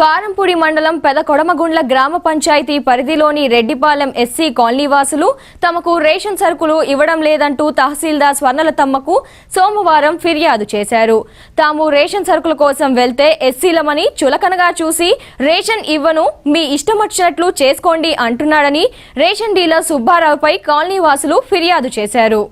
కారంపూడి మండలం పెదకొడమగుండ్ల గ్రామ పంచాయతీ పరిధిలోని రెడ్డిపాలెం ఎస్సీ కాలనీవాసులు తమకు రేషన్ సరుకులు ఇవ్వడం లేదంటూ తహసీల్దార్ స్వర్ణలతమ్మకు సోమవారం ఫిర్యాదు చేశారు. తాము రేషన్ సరుకుల కోసం వెళ్తే ఎస్సీలమని చులకనగా చూసి రేషన్ ఇవ్వను మీ ఇష్టమొచ్చినట్లు చేసుకోండి అంటున్నాడని రేషన్ డీలర్ సుబ్బారావుపై కాలనీవాసులు ఫిర్యాదు చేశారు.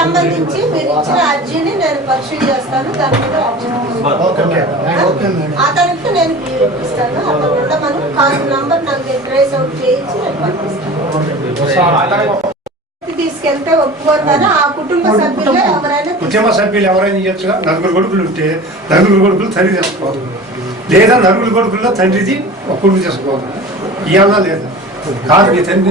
సంబంధించి మీరు ఇచ్చిన అర్జీని నేను పరిశీలి చేస్తాను. దాని మీద తర్వాత నేను ఇస్తాను అక్కడ మనం కాల్ నంబర్ నాకు ట్రేస్ అవుట్ చేయించి నేను పంపిస్తాను. తీసుకెళ్తే ఒప్పుకోరు కానీ ఆ కుటుంబ సభ్యులు ఎవరైనా కుటుంబ సభ్యులు ఎవరైనా ఇవ్వచ్చుగా నలుగురు కొడుకులు ఉంటే నలుగురు కొడుకులు తండ్రి చేసుకోవాలి. లేదా నలుగురు కొడుకుల్లో తండ్రిది ఒక కొడుకు చేసుకోవాలి. ఇవ్వాలా లేదా? కాదు మీ తండ్రి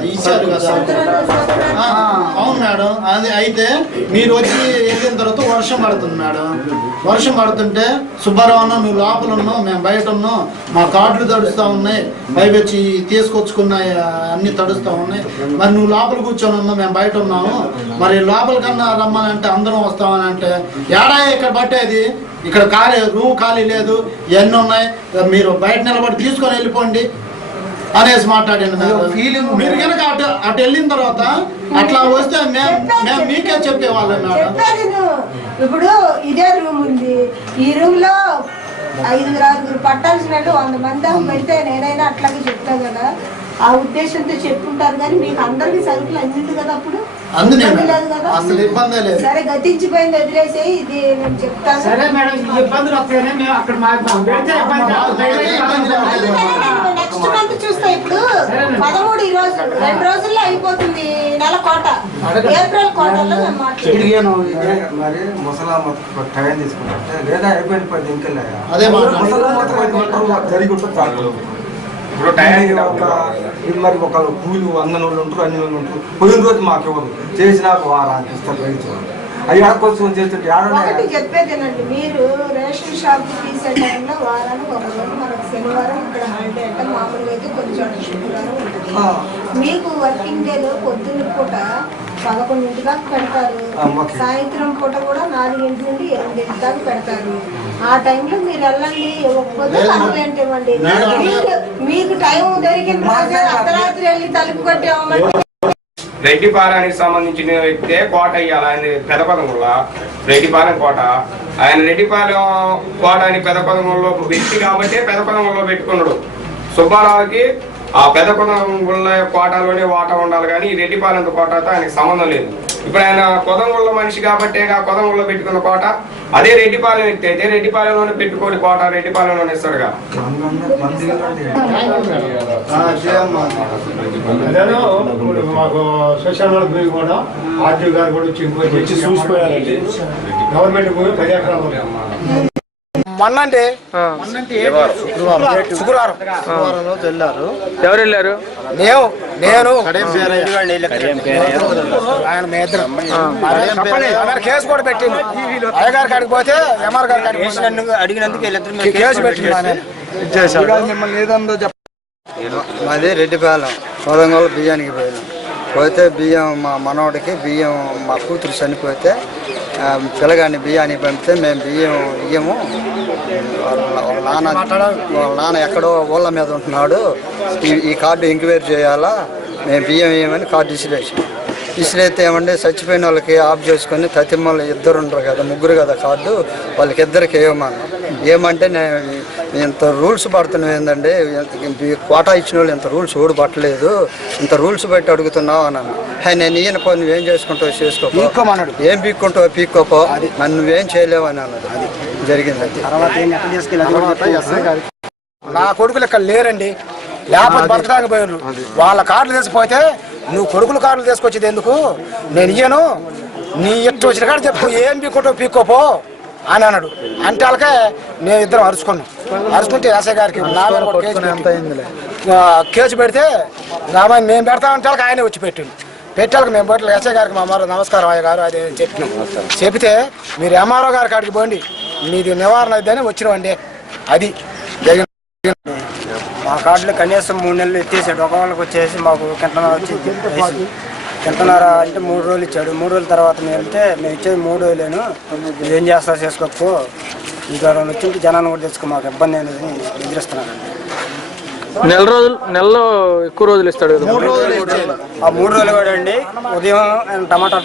నేను ఇచ్చారు కదా అవును మేడం. అది అయితే మీరు వచ్చి వెళ్ళిన తర్వాత వర్షం పడుతుంది మేడం. వర్షం పడుతుంటే సుబ్బారావు అన్న నువ్వు లోపల ఉన్నావు మేము బయట ఉన్నాం మా కార్డులు తడుస్తూ ఉన్నాయి. పైపెచ్చి వచ్చి తీసుకొచ్చుకున్నాయి అన్ని తడుస్తూ ఉన్నాయి. మరి నువ్వు లోపల కూర్చొని ఉన్నావు మేము బయట ఉన్నాము. మరి లోపల కన్నా రమ్మనంటే అందరం వస్తామని అంటే ఏడా ఇక్కడ పట్టేది? ఇక్కడ ఖాళీ రూమ్ ఖాళీ లేదు. ఇవన్నీ ఉన్నాయి? మీరు బయట నిలబడి తీసుకొని వెళ్ళిపోండి. అనేసి మాట్లాడింది మేడం. మీరు కనుక అటు అటు వెళ్ళిన తర్వాత అట్లా వస్తే మేము మీకే చెప్పేవాళ్ళం మేడం. ఇప్పుడు ఇదే రూమ్ ఉంది. ఈ రూమ్లో ఐదుగురు ఆరుగురు పట్టాల్సిన వంద మంది పెడితే నేనైనా అట్లాగే చెప్తాను కదా. ఆ ఉద్దేశంతో చెప్పుంటారు కానీ మీకు అందరికి సరుకులు అందింది కదా అప్పుడు? అసలు ఇబ్బందే లేదు. సరే గతించిపోయింది వదిలేసి ఇది నేను చెప్తాను. సరే మేడం ఇబ్బందులు వస్తాయని మేము అక్కడ మాకు పెడితే ఇబ్బంది నెక్స్ట్ మంత్ చూస్తా ఇప్పుడు పదమూడు ఈ రోజు రెండు రోజుల్లో అయిపోతుంది నెల కోట. ఏప్రిల్ కోటలో మరి ముసలామ టైం తీసుకుంటే లేదా అయిపోయిన పది ఇంకా అదే మాట. ముసలామ జరిగి ఉంటుంది చాలు. ఇప్పుడు టైం ఒక ఇది మరి ఒక కూలి వంద నూళ్ళు ఉంటారు అన్ని నూళ్ళు ఉంటారు. పోయిన రోజు మాకు ఇవ్వదు. చేసినాక వారానికి ఇస్తారు అవి ఆడుకోవచ్చు చేస్తుంటే ఒకటి చెప్పేదేనండి మీరు రేషన్ షాప్ తీసే టైంలో వారానికి ఒక రోజు మనకు శనివారం ఇక్కడ హాలిడే అంటే మామూలుగా అయితే కొంచెం చోట్ల శుక్రవారం ఉంటుంది ఆ. మీకు వర్కింగ్ డేలో పొద్దున్న పూట పదకొండింటి దాకా పెడతారు. సాయంత్రం పూట కూడా నాలుగింటి నుండి ఎనిమిదింటి దాకా పెడతారు ఆ టైంలో మీరు వెళ్ళండి. కంప్లైంట్ ఇవ్వండి మేడం. మీకు టైం దొరికిన రోజే అర్ధరాత్రి వెళ్ళి తలుపు కొట్టి ఇవ్వమంటే సంబంధించిన వ్యక్తే కోట అయ్యాలి ఆయన పెదపదముల రెడ్డిపాలెం కోట. ఆయన రెడ్డిపాలెం కోట అని పెదపదముల్లో వ్యక్తి కాబట్టి పెదపదముల్లో పెట్టుకున్నాడు. సుబ్బారావుకి ఆ పెదపదముల కోటలోనే వాటా ఉండాలి కానీ రెడ్డిపాలెం కోటతో ఆయనకి సంబంధం లేదు. ఇప్పుడు ఆయన కొదంగుళ్ళ మనిషి కాబట్టి ఆ కొదంగుళ్ళలో పెట్టుకున్న కోట అదే రెడ్డిపాలెం వ్యక్తి అయితే రెడ్డిపాలెంలోనే పెట్టుకోని కోట రెడ్డిపాలెంలోనే ఇప్పుడు మాకు సోషల్ వర్క్ భూమి కూడా గారు కూడా వచ్చి గవర్నమెంట్ భూమి పది ఎకరాలు ఉంది. మొన్నండి శుక్రవారం. వెళ్ళారు. ఎవరు వెళ్ళారు? నేను నేను. ఆయన మీ ఇద్దరు. ఆయన కేసు కూడా పెట్టింది అయ్యగారి కాడికి పోతే ఎంఆర్ గారి కాడికి అడిగినందుకు కేసు పెట్టింది మిమ్మల్ని ఏదందో చెప్ప మాది రెడ్డిపాలెం సోదంగోలు బియ్యానికి పోయినాం. పోతే బియ్యం మా మనవడికి బియ్యం మా కూతురు చనిపోతే పిల్లగాని బియ్యాన్ని పంపితే మేము బియ్యం ఇయ్యము. వాళ్ళ నాన్న వాళ్ళ నాన్న ఎక్కడో ఊళ్ళ మీద ఉంటున్నాడు. ఈ- కార్డు ఎంక్వైరీ చేయాలా? మేము బియ్యం ఇయ్యమని కార్డు ఇసిరేసి ఇసిరైతే ఏమంటే చచ్చిపోయిన వాళ్ళకి ఆఫ్ చేసుకొని తతిమ్మలు ఇద్దరు ఉండరు కదా ముగ్గురు కదా కార్డు వాళ్ళకి ఇద్దరికి వేయమన్నాం ఏమంటే నేను ఇంత రూల్స్ పడుతున్నావు ఏంటంటే కోటా ఇచ్చిన వాళ్ళు ఇంత రూల్స్ ఓడి పట్టలేదు ఇంత రూల్స్ బట్టి అడుగుతున్నావు అన్నాను హే నేను ఈయన పో నువ్వేం చేసుకుంటావు చేసుకో పీక్కోమన్నాడు. ఏం పీక్కుంటావు పీక్కోపో. నన్ను నువ్వేం చేయలేవు అని అన్నది అది. జరిగింది నా కొడుకులు ఇక్కడ లేరండి? లేకపోతే బతకడానికి పోయారు వాళ్ళ కార్లు తీసుకుపోతే నువ్వు కొడుకుల కార్లు తీసుకొచ్చేది ఎందుకు? నేను ఇయ్యను. నీ ఇట్టు వచ్చిన కాడ చెప్పు. ఏం పీక్కుంటావు? పీక్కోపో అని అన్నాడు. అంటే వాళ్ళకే నేను ఇద్దరం అరుచుకున్నాం. అరుచుకుంటే ఎస్ఐ గారికి కేసు పెడితే రామాయణ మేము పెడతామంటే వాళ్ళకి ఆయనే వచ్చి పెట్టిండు. పెట్టాలకు మేము పోటీ ఎస్ఐ గారికి మా అమ్మారు నమస్కారం అయ్య గారు అది చెప్పినాం. చెప్తే మీరు ఎంఆర్ఓ గారి కాడికి పోండి. మీది నివారణ అయితేనే వచ్చినామండి అది మా కార్డులో కనీసం మూడు నెలలు ఎత్తేసాడు. ఒక వాళ్ళకి వచ్చేసి మాకు కింటన్నర వచ్చింది వయసు. కింటన్నర అంటే మూడు రోజులు ఇచ్చాడు. మూడు రోజుల తర్వాత మేము వెళ్తే మేము ఇచ్చేది మూడు రోజులేను. ఏం చేస్తావు చేసుకోకు ఇంకా రెండు జనాన్ని కూడా తెచ్చుకో మాకు ఇబ్బంది అనేది ఎదురిస్తున్నారండి నెల రోజులు నెలలో ఎక్కువ రోజులు ఇస్తాడు కదా. మూడు రోజులు ఇచ్చేది ఆ మూడు రోజులు కూడా అండి ఉదయం ఆయన టమాటా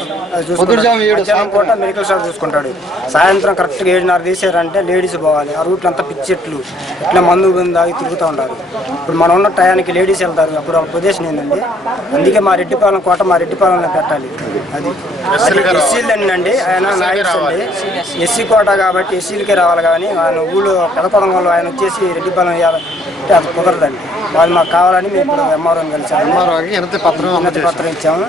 చూసుకుంటాడు. మధ్యాహ్నం పూట మెడికల్ షాప్ చూసుకుంటాడు. సాయంత్రం కరెక్ట్గా ఏడున్నర తీసారంటే లేడీస్ పోవాలి. ఆ రూట్లో అంతా పిచ్చి చెట్లు. ఇట్లా మందు బందు తాగి తిరుగుతూ ఉంటారు ఇప్పుడు మనం ఉన్న టయానికి లేడీస్ వెళ్తారు. అప్పుడు ఒక పొజిషన్ ఏంటండి అందుకే మా రెడ్డిపాలెం కోట మా రెడ్డిపాలెంలో పెట్టాలి. అది ఎస్సీలు అండి. ఆయన నాయకుడు అండి. ఎస్సీ కోట కాబట్టి ఎస్సీలకే రావాలి కానీ ఆయన ఊళ్ళో పెదపడంలో ఆయన వచ్చేసి రెడ్డిపాలెం వేయాలంటే అది కుదరదండి. వాళ్ళు మాకు కావాలని మేము ఇప్పుడు ఎంఆర్ఓని కలిసాము ఎంఆర్ఓకి ఎంత పత్రం పత్రం ఇచ్చాము.